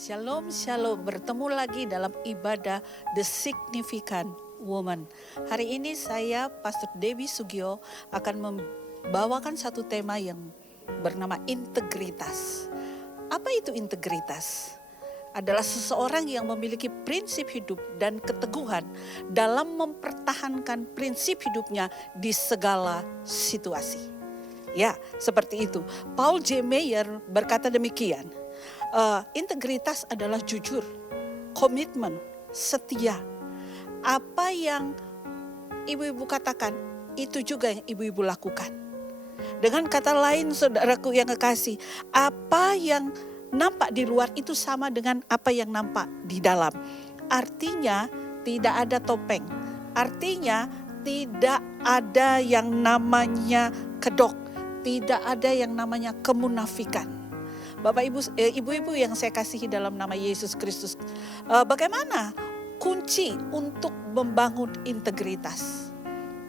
Shalom, shalom. Bertemu lagi dalam ibadah The Significant Woman. Hari ini saya, Pastor Debbie Sugio, akan membawakan satu tema yang bernama integritas. Apa itu integritas? Adalah seseorang yang memiliki prinsip hidup dan keteguhan dalam mempertahankan prinsip hidupnya di segala situasi. Ya, seperti itu. Paul J. Meyer berkata demikian. Integritas adalah jujur, komitmen, setia. Apa yang ibu-ibu katakan, itu juga yang ibu-ibu lakukan. Dengan kata lain, saudaraku yang kekasih, apa yang nampak di luar itu sama dengan apa yang nampak di dalam. Artinya tidak ada topeng. Artinya tidak ada yang namanya kedok. Tidak ada yang namanya kemunafikan. Bapak ibu-ibu yang saya kasihi dalam nama Yesus Kristus, bagaimana kunci untuk membangun integritas?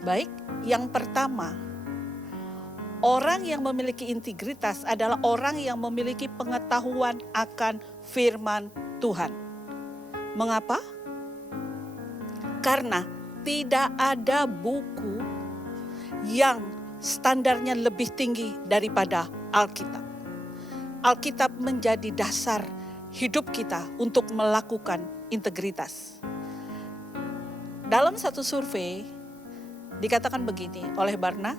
Baik, yang pertama, orang yang memiliki integritas adalah orang yang memiliki pengetahuan akan firman Tuhan. Mengapa? Karena tidak ada buku yang standarnya lebih tinggi daripada Alkitab. Alkitab menjadi dasar hidup kita untuk melakukan integritas. Dalam satu survei dikatakan begini oleh Barna,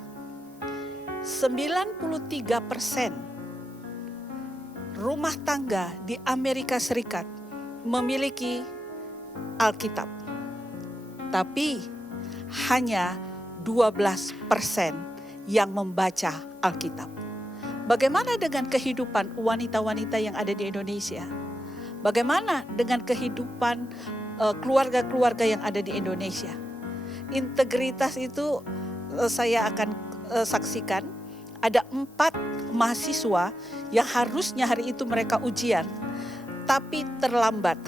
93% rumah tangga di Amerika Serikat memiliki Alkitab. Tapi hanya 12% yang membaca Alkitab. Bagaimana dengan kehidupan wanita-wanita yang ada di Indonesia? Bagaimana dengan kehidupan keluarga-keluarga yang ada di Indonesia? Integritas itu saya akan saksikan. Ada 4 mahasiswa yang harusnya hari itu mereka ujian, tapi terlambat.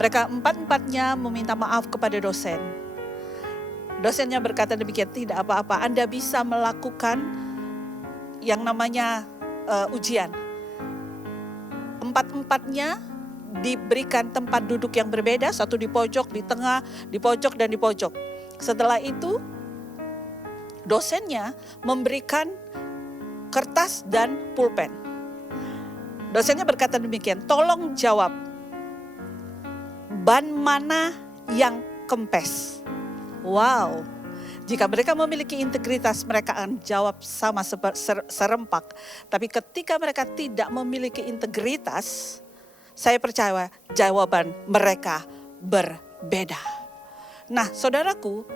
Mereka 4-empatnya meminta maaf kepada dosen. Dosennya berkata demikian, tidak apa-apa, Anda bisa melakukan yang namanya ujian. 4-empatnya diberikan tempat duduk yang berbeda, satu di pojok, di tengah, di pojok, dan di pojok. Setelah itu dosennya memberikan kertas dan pulpen. Dosennya berkata demikian, tolong jawab, ban mana yang kempes? Wow. Jika mereka memiliki integritas, mereka akan jawab sama serempak. Tapi ketika mereka tidak memiliki integritas, saya percaya jawaban mereka berbeda. Nah, saudaraku,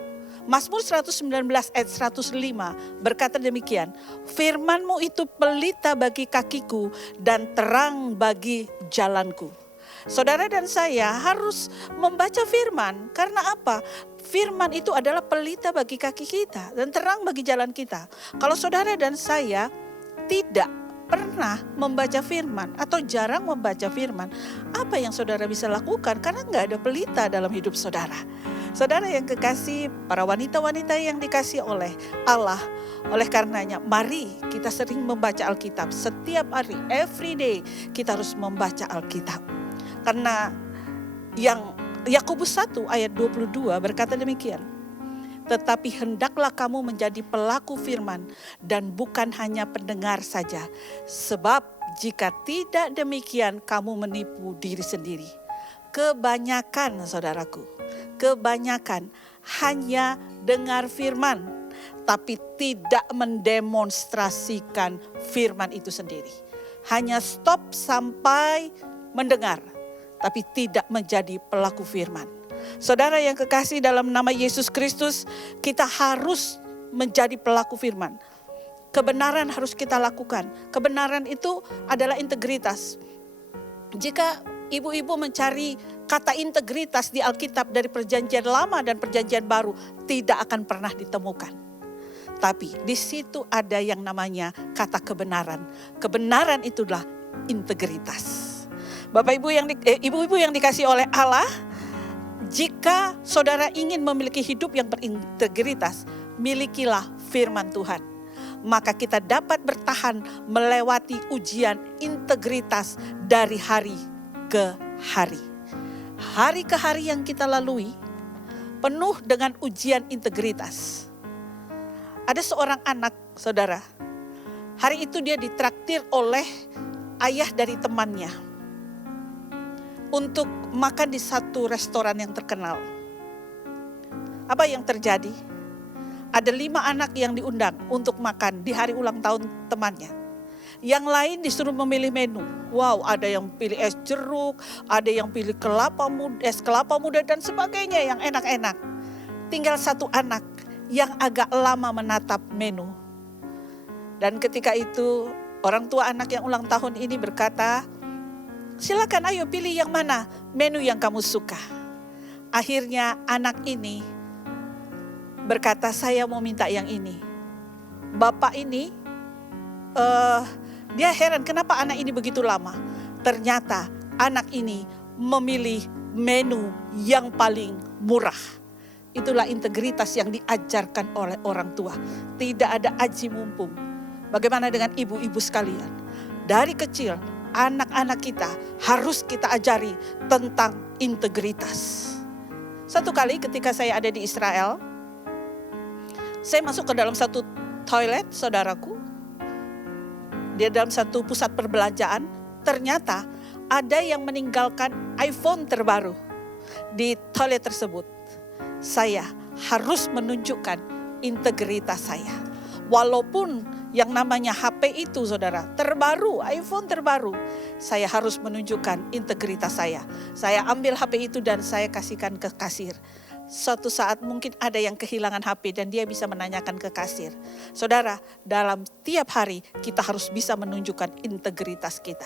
Mazmur 119 ayat 105 berkata demikian, firman-Mu itu pelita bagi kakiku dan terang bagi jalanku. Saudara dan saya harus membaca firman. Karena apa? Firman itu adalah pelita bagi kaki kita dan terang bagi jalan kita. Kalau saudara dan saya tidak pernah membaca firman atau jarang membaca firman, apa yang saudara bisa lakukan? Karena nggak ada pelita dalam hidup saudara. Saudara yang kekasih, para wanita-wanita yang dikasih oleh Allah. Oleh karenanya, mari kita sering membaca Alkitab. Setiap hari, every day, kita harus membaca Alkitab. Karena yang Yakobus 1 ayat 22 berkata demikian. Tetapi hendaklah kamu menjadi pelaku firman dan bukan hanya pendengar saja. Sebab jika tidak demikian kamu menipu diri sendiri. Kebanyakan saudaraku, kebanyakan hanya dengar firman tapi tidak mendemonstrasikan firman itu sendiri. Hanya stop sampai mendengar, tapi tidak menjadi pelaku firman. Saudara yang kekasih dalam nama Yesus Kristus, kita harus menjadi pelaku firman. Kebenaran harus kita lakukan. Kebenaran itu adalah integritas. Jika ibu-ibu mencari kata integritas di Alkitab dari perjanjian lama dan perjanjian baru, tidak akan pernah ditemukan. Tapi di situ ada yang namanya kata kebenaran. Kebenaran itulah integritas. Bapak ibu ibu-ibu yang dikasih oleh Allah, jika saudara ingin memiliki hidup yang berintegritas, milikilah firman Tuhan. Maka kita dapat bertahan melewati ujian integritas dari hari ke hari. Hari ke hari yang kita lalui penuh dengan ujian integritas. Ada seorang anak, saudara. Hari itu dia ditraktir oleh ayah dari temannya untuk makan di satu restoran yang terkenal. Apa yang terjadi? Ada 5 anak yang diundang untuk makan di hari ulang tahun temannya. Yang lain disuruh memilih menu. Wow, ada yang pilih es jeruk, ada yang pilih es kelapa muda dan sebagainya yang enak-enak. Tinggal satu anak yang agak lama menatap menu. Dan ketika itu orang tua anak yang ulang tahun ini berkata, silakan ayo pilih yang mana menu yang kamu suka. Akhirnya anak ini berkata, saya mau minta yang ini. Bapak ini dia heran kenapa anak ini begitu lama. Ternyata anak ini memilih menu yang paling murah. Itulah integritas yang diajarkan oleh orang tua. Tidak ada aji mumpung. Bagaimana dengan ibu-ibu sekalian? Dari kecil anak-anak kita harus kita ajari tentang integritas. Satu kali ketika saya ada di Israel, saya masuk ke dalam satu toilet, saudaraku. Dia dalam satu pusat perbelanjaan, ternyata ada yang meninggalkan iPhone terbaru di toilet tersebut. Saya harus menunjukkan integritas saya. Walaupun yang namanya HP itu, saudara, terbaru, iPhone terbaru, saya harus menunjukkan integritas saya. Saya ambil HP itu dan saya kasihkan ke kasir. Suatu saat mungkin ada yang kehilangan HP dan dia bisa menanyakan ke kasir. Saudara, dalam tiap hari kita harus bisa menunjukkan integritas kita.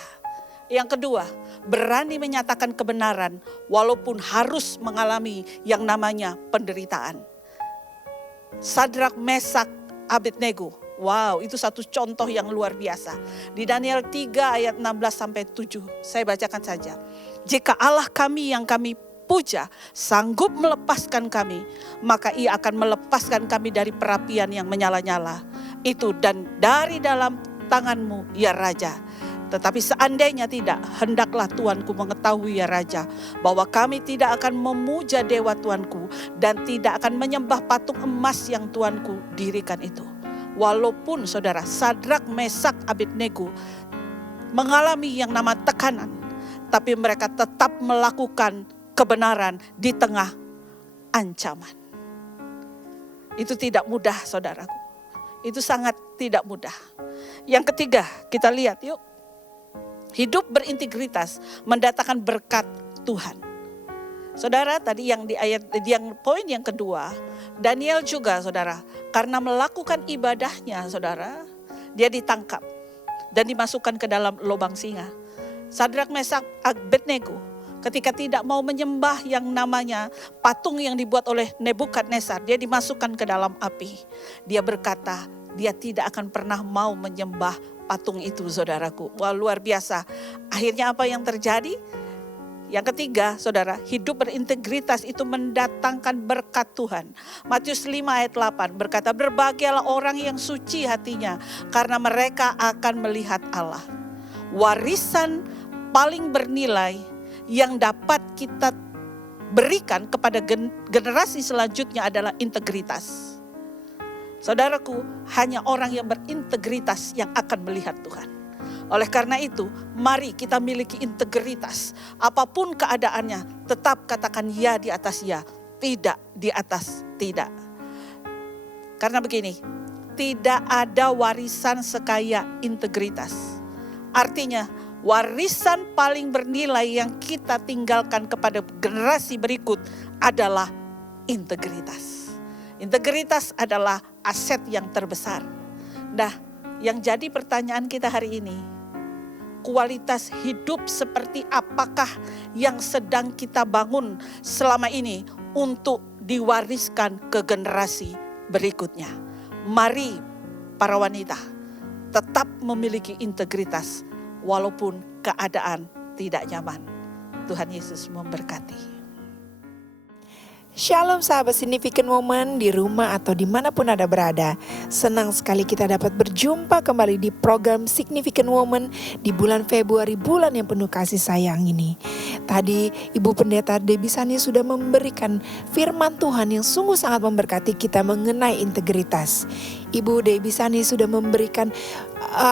Yang kedua, berani menyatakan kebenaran walaupun harus mengalami yang namanya penderitaan. Sadrak, Mesak, Abednego. Wow, itu satu contoh yang luar biasa. Di Daniel 3 ayat 16-7, saya bacakan saja. Jika Allah kami yang kami puja sanggup melepaskan kami, maka ia akan melepaskan kami dari perapian yang menyala-nyala itu dan dari dalam tanganmu ya Raja. Tetapi seandainya tidak, hendaklah Tuanku mengetahui ya Raja, bahwa kami tidak akan memuja dewa Tuanku dan tidak akan menyembah patung emas yang Tuanku dirikan itu. Walaupun saudara Sadrak, Mesak, Abednego mengalami yang nama tekanan, tapi mereka tetap melakukan kebenaran di tengah ancaman. Itu tidak mudah, saudaraku. Itu sangat tidak mudah. Yang ketiga, kita lihat yuk. Hidup berintegritas mendatangkan berkat Tuhan. Saudara, tadi yang di ayat yang poin yang kedua, Daniel juga, saudara, karena melakukan ibadahnya, saudara, dia ditangkap dan dimasukkan ke dalam lubang singa. Sadrak, Mesak, Abednego ketika tidak mau menyembah yang namanya patung yang dibuat oleh Nebukadnezar, dia dimasukkan ke dalam api. Dia berkata, dia tidak akan pernah mau menyembah patung itu, saudaraku. Wah, luar biasa. Akhirnya apa yang terjadi? Yang ketiga, saudara, hidup berintegritas itu mendatangkan berkat Tuhan. Matius 5 ayat 8 berkata, berbahagialah orang yang suci hatinya, karena mereka akan melihat Allah. Warisan paling bernilai yang dapat kita berikan kepada generasi selanjutnya adalah integritas. Saudaraku, hanya orang yang berintegritas yang akan melihat Tuhan. Oleh karena itu, mari kita miliki integritas. Apapun keadaannya, tetap katakan ya di atas ya, tidak di atas tidak. Karena begini, tidak ada warisan sekaya integritas. Artinya, warisan paling bernilai yang kita tinggalkan kepada generasi berikut adalah integritas. Integritas adalah aset yang terbesar. Nah, yang jadi pertanyaan kita hari ini, kualitas hidup seperti apakah yang sedang kita bangun selama ini untuk diwariskan ke generasi berikutnya? Mari para wanita tetap memiliki integritas walaupun keadaan tidak nyaman. Tuhan Yesus memberkati. Shalom sahabat Significant Woman di rumah atau dimanapun Anda berada. Senang sekali kita dapat berjumpa kembali di program Significant Woman di bulan Februari, bulan yang penuh kasih sayang ini. Tadi Ibu Pendeta Debbie Sani sudah memberikan firman Tuhan yang sungguh sangat memberkati kita mengenai integritas. Ibu Debbie Sani sudah memberikan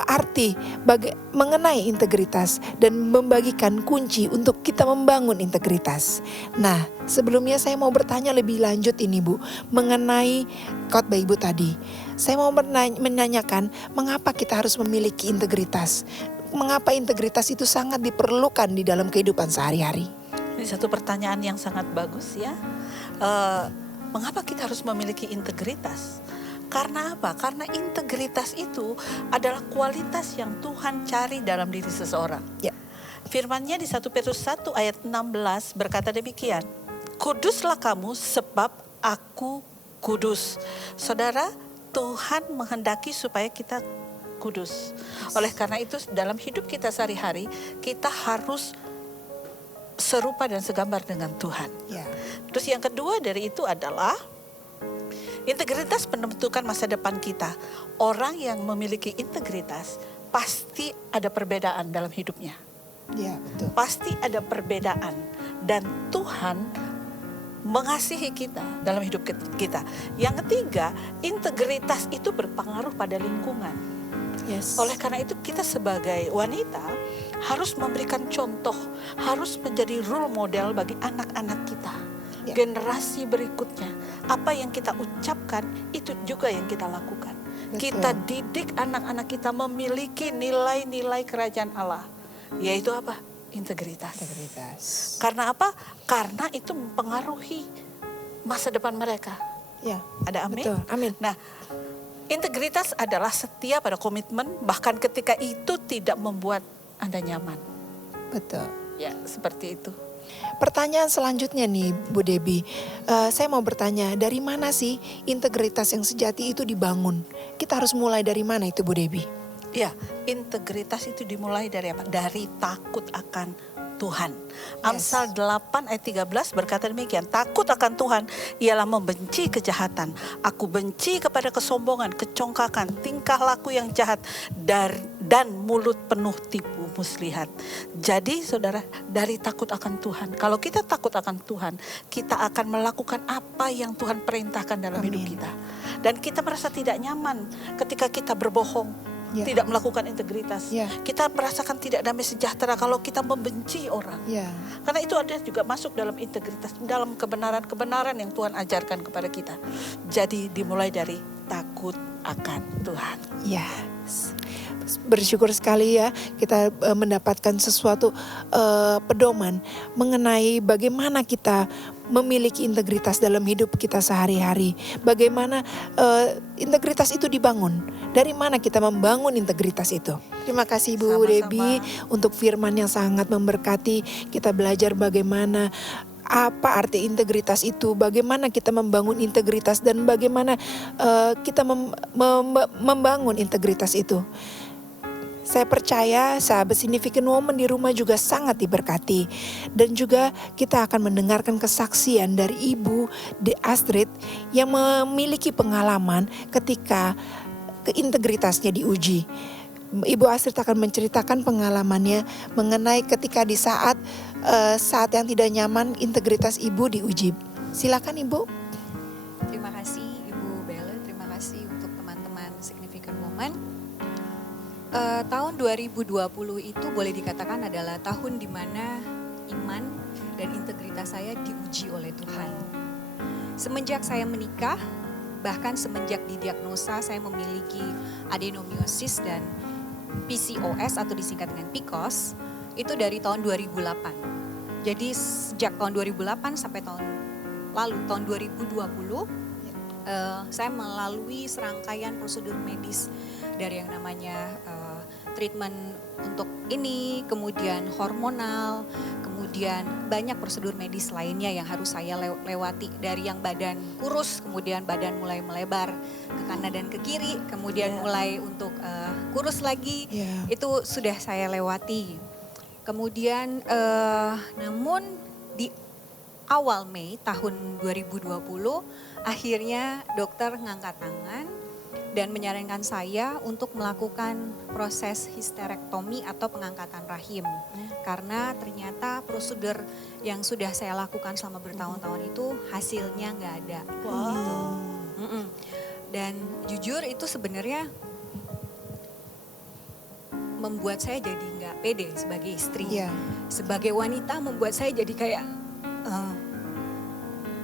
arti mengenai integritas dan membagikan kunci untuk kita membangun integritas. Nah, sebelumnya saya mau bertanya lebih lanjut ini Bu, mengenai khotbah Ibu tadi. Saya mau menanyakan mengapa kita harus memiliki integritas? Mengapa integritas itu sangat diperlukan di dalam kehidupan sehari-hari? Ini satu pertanyaan yang sangat bagus ya. Mengapa kita harus memiliki integritas? Karena apa? Karena integritas itu adalah kualitas yang Tuhan cari dalam diri seseorang. Ya. Firman-Nya di 1 Petrus 1 ayat 16 berkata demikian. Kuduslah kamu sebab aku kudus. Saudara, Tuhan menghendaki supaya kita kudus. Oleh karena itu dalam hidup kita sehari-hari kita harus serupa dan segambar dengan Tuhan. Ya. Terus yang kedua dari itu adalah integritas menentukan masa depan kita. Orang yang memiliki integritas pasti ada perbedaan dalam hidupnya. Ya, betul. Pasti ada perbedaan. Dan Tuhan mengasihi kita dalam hidup kita. Yang ketiga, integritas itu berpengaruh pada lingkungan. Yes. Oleh karena itu kita sebagai wanita harus memberikan contoh, harus menjadi role model bagi anak-anak kita. Generasi berikutnya, apa yang kita ucapkan itu juga yang kita lakukan. Betul. Kita didik anak-anak kita memiliki nilai-nilai kerajaan Allah, yaitu apa? Integritas. Karena apa? Karena itu mempengaruhi masa depan mereka. Ya. Ada amin? Betul. Amin. Nah, integritas adalah setia pada komitmen, bahkan ketika itu tidak membuat Anda nyaman. Betul. Ya, seperti itu. Pertanyaan selanjutnya nih Bu Debbie, saya mau bertanya dari mana sih integritas yang sejati itu dibangun? Kita harus mulai dari mana itu Bu Debbie? Ya, integritas itu dimulai dari apa? Dari takut akan Tuhan. Amsal 8 ayat 13 berkata demikian. Takut akan Tuhan ialah membenci kejahatan. Aku benci kepada kesombongan, kecongkakan, tingkah laku yang jahat, dan mulut penuh tipu muslihat. Jadi saudara, dari takut akan Tuhan. Kalau kita takut akan Tuhan, kita akan melakukan apa yang Tuhan perintahkan dalam hidup kita. Dan kita merasa tidak nyaman ketika kita berbohong. Tidak melakukan integritas. Kita merasakan tidak damai sejahtera kalau kita membenci orang. Karena itu ada juga masuk dalam integritas, dalam kebenaran-kebenaran yang Tuhan ajarkan kepada kita. Jadi dimulai dari takut akan Tuhan. Bersyukur sekali ya kita mendapatkan sesuatu pedoman mengenai bagaimana kita memiliki integritas dalam hidup kita sehari-hari. Bagaimana integritas itu dibangun. Dari mana kita membangun integritas itu. Terima kasih Bu Debbie untuk firman yang sangat memberkati. Kita belajar bagaimana apa arti integritas itu, bagaimana kita membangun integritas dan bagaimana kita membangun integritas itu. Saya percaya sahabat Significant Woman di rumah juga sangat diberkati. Dan juga kita akan mendengarkan kesaksian dari Ibu Astrid yang memiliki pengalaman ketika integritasnya diuji. Ibu Astrid akan menceritakan pengalamannya mengenai ketika di saat yang tidak nyaman integritas Ibu diuji. Silakan Ibu. Terima kasih Ibu Bella, terima kasih untuk teman-teman Significant Woman. Tahun 2020 itu boleh dikatakan adalah tahun di mana iman dan integritas saya diuji oleh Tuhan. Semenjak saya menikah, bahkan semenjak didiagnosa saya memiliki adenomyosis dan PCOS atau disingkat dengan PCOS, itu dari tahun 2008. Jadi sejak tahun 2008 sampai tahun lalu, tahun 2020, saya melalui serangkaian prosedur medis dari yang namanya treatment untuk ini, kemudian hormonal, kemudian banyak prosedur medis lainnya yang harus saya lewati. Dari yang badan kurus, kemudian badan mulai melebar ke kanan dan ke kiri, kemudian mulai untuk kurus lagi, itu sudah saya lewati. Kemudian namun di awal Mei tahun 2020 akhirnya dokter ngangkat tangan dan menyarankan saya untuk melakukan proses histerektomi atau pengangkatan rahim. Karena ternyata prosedur yang sudah saya lakukan selama bertahun-tahun itu hasilnya nggak ada. Gitu. Dan jujur itu sebenarnya membuat saya jadi nggak pede sebagai istri. Iya. Sebagai wanita membuat saya jadi kayak,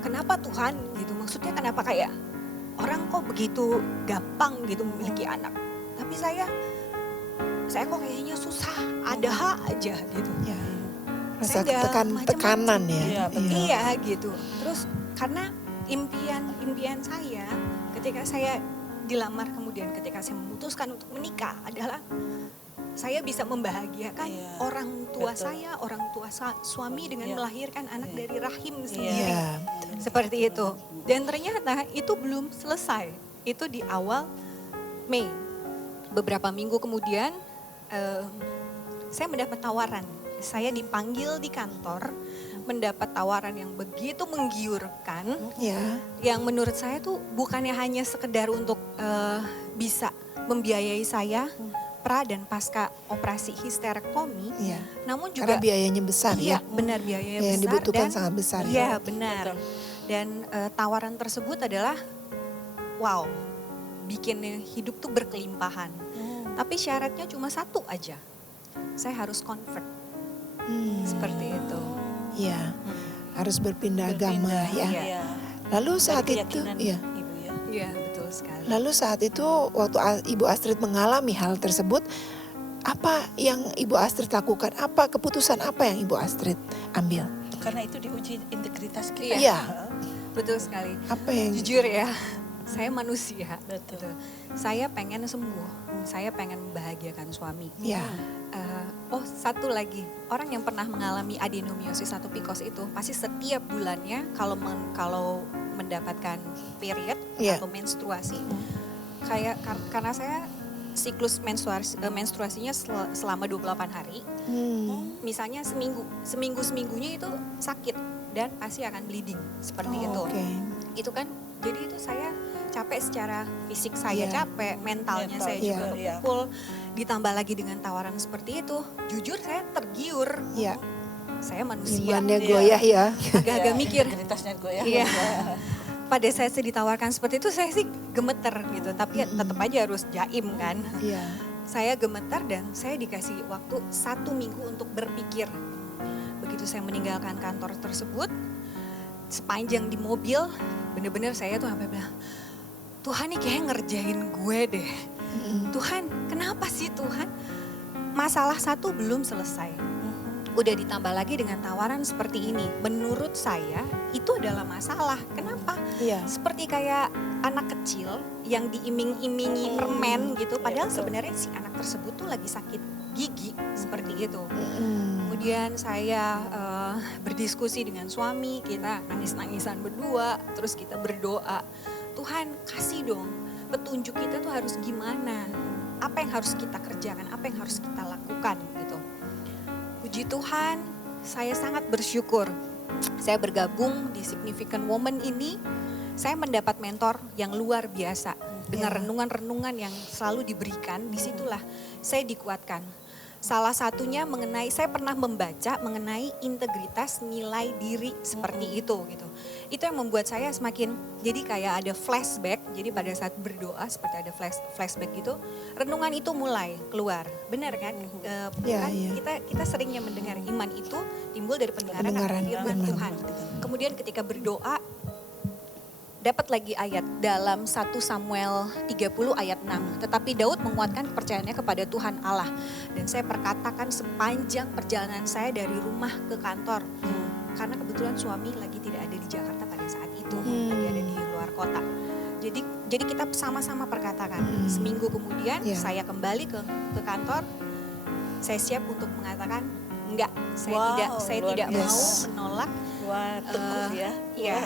kenapa Tuhan gitu, maksudnya kenapa kayak orang kok begitu gampang gitu memiliki anak. Tapi saya kok kayaknya susah, ada aja gitu. Ya. Rasa Saya nggak tekanan ya. Iya, betul. Iya gitu. Terus karena impian saya ketika saya dilamar kemudian ketika saya memutuskan untuk menikah adalah saya bisa membahagiakan Iya, orang tua betul. saya, orang tua suami dengan Iya. melahirkan anak dari rahim Iya. sendiri. Iya. Seperti itu. Dan ternyata itu belum selesai. Itu di awal Mei. Beberapa minggu kemudian saya mendapat tawaran. Saya dipanggil di kantor, mendapat tawaran yang begitu menggiurkan, Ya. yang menurut saya tuh bukannya hanya sekedar untuk bisa membiayai saya pra dan pasca operasi histerektomi, Iya. namun Karena juga biayanya besar iya, ya. benar biayanya Yang besar dibutuhkan dan sangat besar ya. iya benar. Dan tawaran tersebut adalah wow, bikin hidup tuh berkelimpahan. Tapi syaratnya cuma satu aja, saya harus convert seperti itu. Iya. Harus berpindah agama ya. Iya. Lalu saat Dari itu, keyakinan ya. Ibu ya. Iya betul sekali. Lalu saat itu waktu Ibu Astrid mengalami hal tersebut, apa yang Ibu Astrid lakukan? Apa keputusan apa yang Ibu Astrid ambil? Karena itu diuji integritas kita. Iya. Betul sekali. Apa yang Jujur ya, saya manusia. Betul. Gitu. Saya pengen sembuh, saya pengen membahagiakan suami. ya? Satu lagi, orang yang pernah mengalami adenomiosis atau PCOS itu pasti setiap bulannya kalau mendapatkan period Iya. atau menstruasi, karena saya siklus menstruasinya selama 28 hari, misalnya seminggunya itu sakit dan pasti akan bleeding seperti itu. Oke. Itu kan, jadi itu saya capek secara fisik, saya Iya. capek, mentalnya Mental saya juga, juga iya. kepukul. Ditambah lagi dengan tawaran seperti itu, jujur saya tergiur. Iya. Saya manusia, Imannya Iya. goyah ya. agak-agak Iya, mikir. Integritasnya gue ya. Iya. Pada saat saya ditawarkan seperti itu, saya sih gemeter gitu. Tapi ya tetap aja harus jaim kan. Iya. Saya gemeter dan saya dikasih waktu 1 minggu untuk berpikir. Begitu saya meninggalkan kantor tersebut, sepanjang di mobil, bener-bener saya tuh sampai bilang, Tuhan nih kayak ngerjain gue deh. Tuhan, kenapa sih Tuhan? Masalah satu belum selesai. Udah ditambah lagi dengan tawaran seperti ini. Menurut saya itu adalah masalah. Kenapa? Iya. Seperti kayak anak kecil yang diiming-imingi permen gitu. Padahal betul. sebenarnya si anak tersebut tuh lagi sakit gigi seperti itu. Mm. Kemudian saya berdiskusi dengan suami, kita nangis-nangisan berdua, terus kita berdoa, Tuhan kasih dong petunjuk kita tuh harus gimana, apa yang harus kita kerjakan, apa yang harus kita lakukan gitu. Puji Tuhan, saya sangat bersyukur. Saya bergabung di Significant Woman ini, saya mendapat mentor yang luar biasa. Dengan Ya. renungan-renungan yang selalu diberikan, disitulah saya dikuatkan. Salah satunya mengenai, saya pernah membaca mengenai integritas nilai diri seperti itu gitu. Itu yang membuat saya semakin, jadi kayak ada flashback, jadi pada saat berdoa seperti ada flashback gitu, renungan itu mulai keluar. Benar kan? Ya, Kan ya. kita seringnya mendengar iman itu timbul dari pendengaran Pendengaran akan firman firman. Tuhan. Kemudian ketika berdoa, dapat lagi ayat dalam 1 Samuel 30 ayat 6. Tetapi Daud menguatkan kepercayaannya kepada Tuhan Allah. Dan saya perkatakan sepanjang perjalanan saya dari rumah ke kantor. Karena kebetulan suami lagi tidak ada di Jakarta pada saat itu. Lagi ada di luar kota. Jadi kita sama-sama perkatakan. Seminggu kemudian Ya. saya kembali ke kantor. Saya siap untuk mengatakan enggak. Saya Wow, saya luar tidak biasa. mau menolak. Wah, teguh ya. Iya.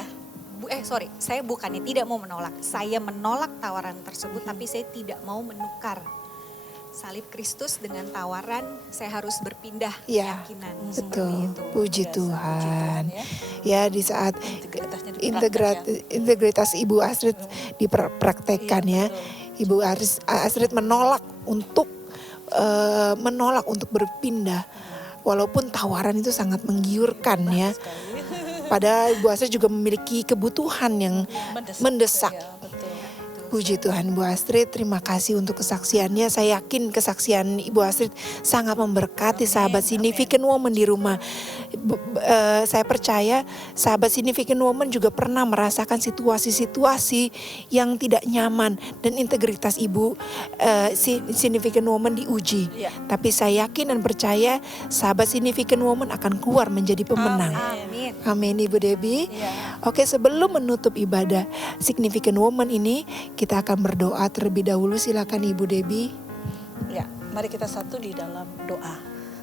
Saya bukannya tidak mau menolak. Saya menolak tawaran tersebut, tapi saya tidak mau menukar salib Kristus dengan tawaran saya harus berpindah Iya, keyakinan. betul. Seperti itu. Puji Biasa, Tuhan. ya. ya di saat Integritasnya dipraktek, ya. integritas Ibu Astrid dipraktekkan Iya, ya. betul. Ibu Astrid menolak untuk berpindah, walaupun tawaran itu sangat menggiurkan ya. Sekali. Padahal Ibu Astrid juga memiliki kebutuhan yang mendesak. Ya, betul. Puji Tuhan Bu Astrid, terima kasih untuk kesaksiannya. Saya yakin kesaksian Ibu Astrid sangat memberkati sahabat Significant Woman di rumah. Saya percaya sahabat Significant Woman juga pernah merasakan situasi-situasi yang tidak nyaman dan integritas Ibu Significant Woman diuji. Ya. Tapi saya yakin dan percaya sahabat Significant Woman akan keluar menjadi pemenang. Amin. Amin Ibu Debbie. Ya. Oke, sebelum menutup ibadah Significant Woman ini, kita akan berdoa terlebih dahulu. Silakan Ibu Debbie. Ya, mari kita satu di dalam doa.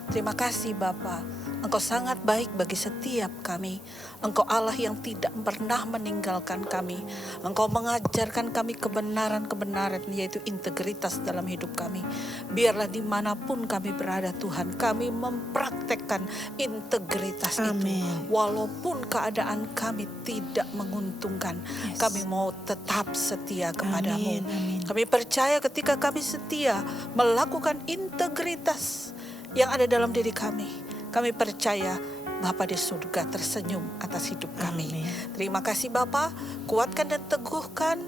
Terima kasih Bapa, Engkau sangat baik bagi setiap kami. Engkau Allah yang tidak pernah meninggalkan kami. Engkau mengajarkan kami kebenaran-kebenaran, yaitu integritas dalam hidup kami. Biarlah dimanapun kami berada Tuhan, kami mempraktekkan integritas Amin. itu. Walaupun keadaan kami tidak menguntungkan, Yes. kami mau tetap setia kepadamu. Amin, amin. Kami percaya ketika kami setia melakukan integritas yang ada dalam diri kami percaya Bapa di surga tersenyum atas hidup kami. Amin. Terima kasih Bapa, kuatkan dan teguhkan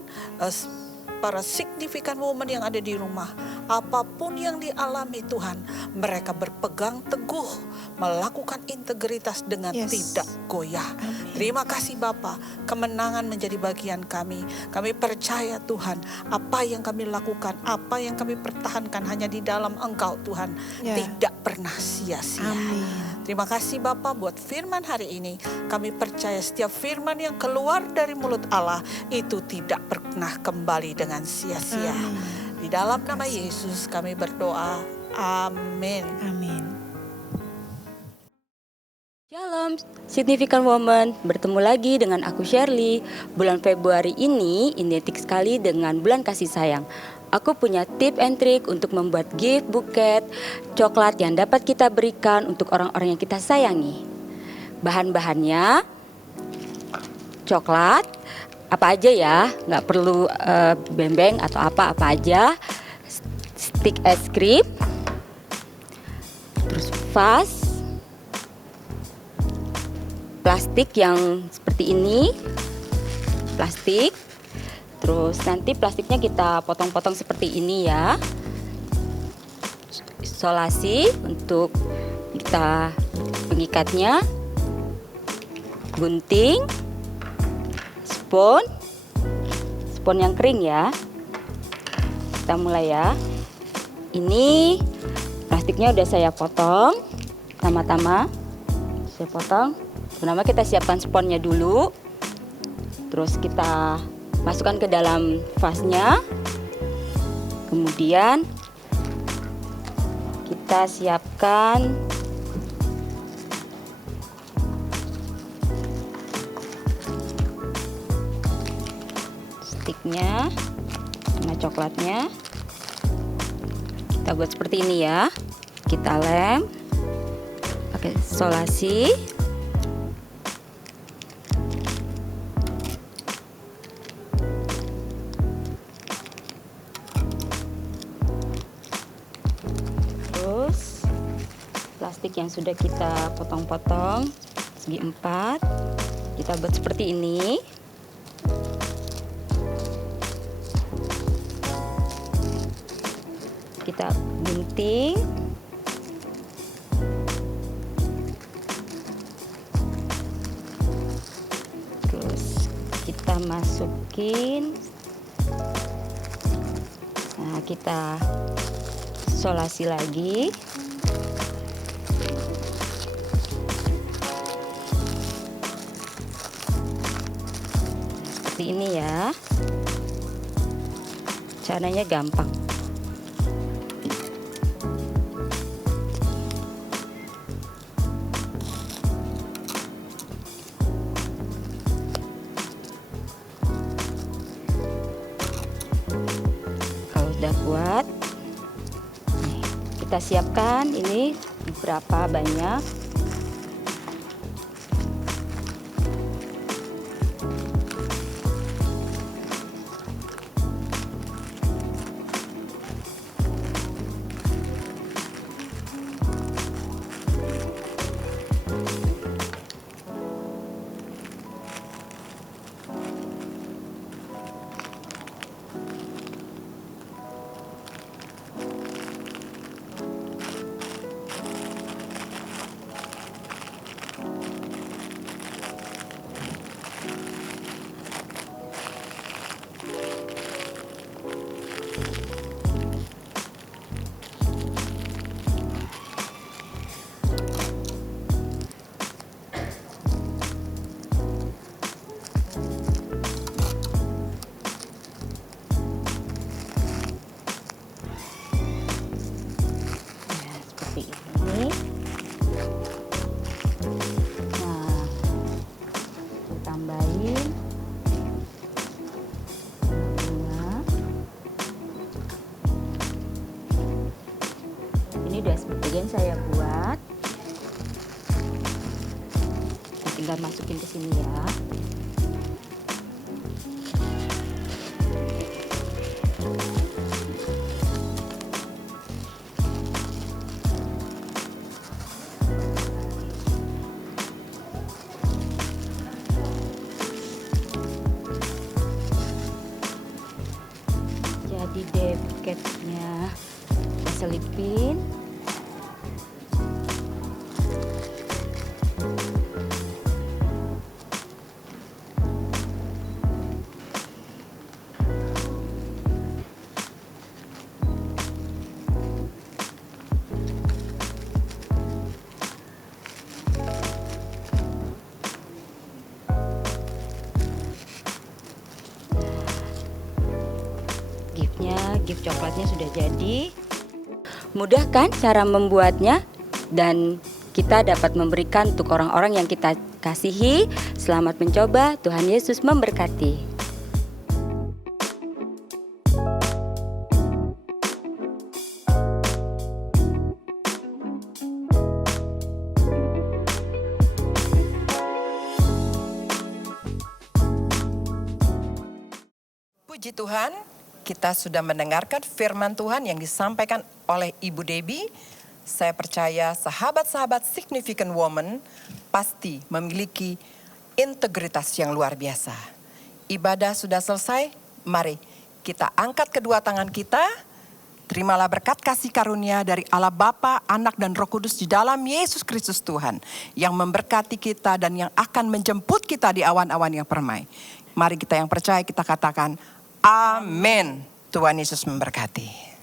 para signifikan woman yang ada di rumah. Apapun yang dialami Tuhan, mereka berpegang teguh, melakukan integritas dengan Yes. tidak goyah. Amin. Terima kasih Bapa, kemenangan menjadi bagian kami. Kami percaya Tuhan, apa yang kami lakukan, apa yang kami pertahankan hanya di dalam Engkau Tuhan, Ya. tidak pernah sia-sia. Amin. Terima kasih Bapa buat firman hari ini. Kami percaya setiap firman yang keluar dari mulut Allah itu tidak pernah kembali dengan sia-sia. Amin. Di dalam nama Yesus kami berdoa. Amin. Amin. Shalom, Significant Woman. Bertemu lagi dengan aku Shirley. Bulan Februari ini identik sekali dengan bulan kasih sayang. Aku punya tip and trick untuk membuat gift buket coklat yang dapat kita berikan untuk orang-orang yang kita sayangi. Bahan-bahannya coklat, apa aja ya, nggak perlu bembeng atau apa aja. Stick es krim, terus vas, plastik yang seperti ini, plastik. Terus nanti plastiknya kita potong-potong seperti ini ya. Isolasi untuk kita pengikatnya, gunting, spon yang kering ya. Kita mulai ya. Ini plastiknya udah saya potong, pertama-tama saya potong. Pertama kita siapkan sponnya dulu, terus kita masukkan ke dalam vasnya. Kemudian kita siapkan sticknya sama coklatnya. Kita buat seperti ini ya. Kita lem pakai isolasi. Plastik yang sudah kita potong-potong segi 4, kita buat seperti ini. Kita gunting. Terus kita masukin. Nah, kita isolasi lagi. Seperti ini ya. Caranya gampang. Kalau sudah kuat, kita siapkan ini berapa banyak. tinggal masukin ke sini ya. Jadi deh paketnya kita selipin. Gift coklatnya sudah jadi. Mudah kan cara membuatnya? Dan kita dapat memberikan untuk orang-orang yang kita kasihi. Selamat mencoba, Tuhan Yesus memberkati. Puji Tuhan, kita sudah mendengarkan firman Tuhan yang disampaikan oleh Ibu Debbie. Saya percaya sahabat-sahabat Significant Woman pasti memiliki integritas yang luar biasa. Ibadah sudah selesai, mari kita angkat kedua tangan kita. Terimalah berkat kasih karunia dari Allah Bapa, Anak dan Roh Kudus di dalam Yesus Kristus Tuhan, yang memberkati kita dan yang akan menjemput kita di awan-awan yang permai. Mari kita yang percaya kita katakan, Amin. Tuhan Yesus memberkati.